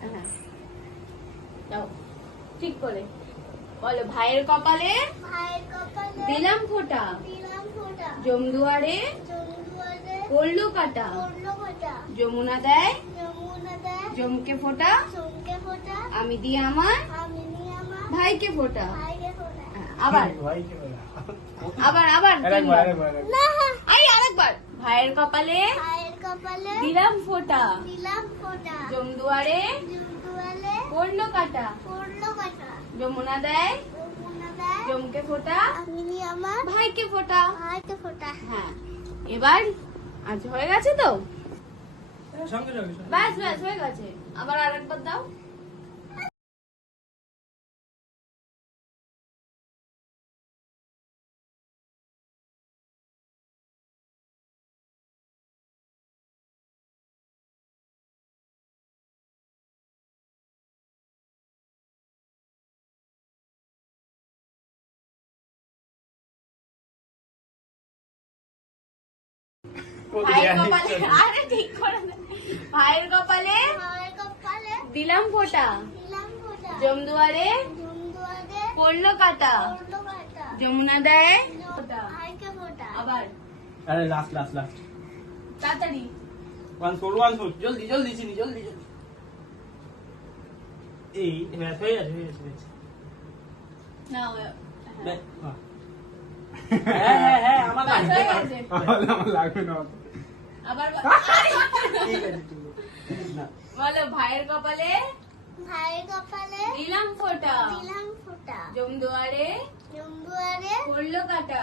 হ্যাঁ যাও ঠিক করে বলো। ভাইয়ের কপালে দিলাম ফোঁটা, জমদুয়ারে পড়লো কাটা, যমুনা দেয় জমকে ফোঁটা, আমি দিই আমার ভাইকে ফোঁটা। আবার আবার আবার আরেকবার। ভাইয়ের কপালে দিলাম ফোঁটা, জমদুয়ারে পড়লো কাটা, যমুনা দেয় জমকে ফোঁটা, ভাইকে ফোঁটা। হ্যাঁ এবার আজ হয়ে গেছে তো, ব্যাস ব্যাস হয়ে গেছে। আবার আরেকবার দাও। ভাইয়ের কপালে আরে ঠিক করে না। ভাইয়ের কপালে দিলাম ফোঁটা, জমদুয়ারে পড়লো কাটা, যমুনা দেয় ফোঁটা। আবার আরে লাস্ট লাস্ট লাস্ট তাড়াতাড়ি। ওয়ান ফুট জলদি জলদি চিনি জলদি জলদি। এই হয়ে গেছে হয়ে গেছে। না হ্যাঁ হ্যাঁ হ্যাঁ আমার ব্যাস হয়ে গেছে। আমার লাগবে না। আবার ঠিক আছে ঠিক আছে না বলো। ভাইয়ের কপালে দিলাম ফোঁটা, জমদুয়ারে পড়লো কাটা,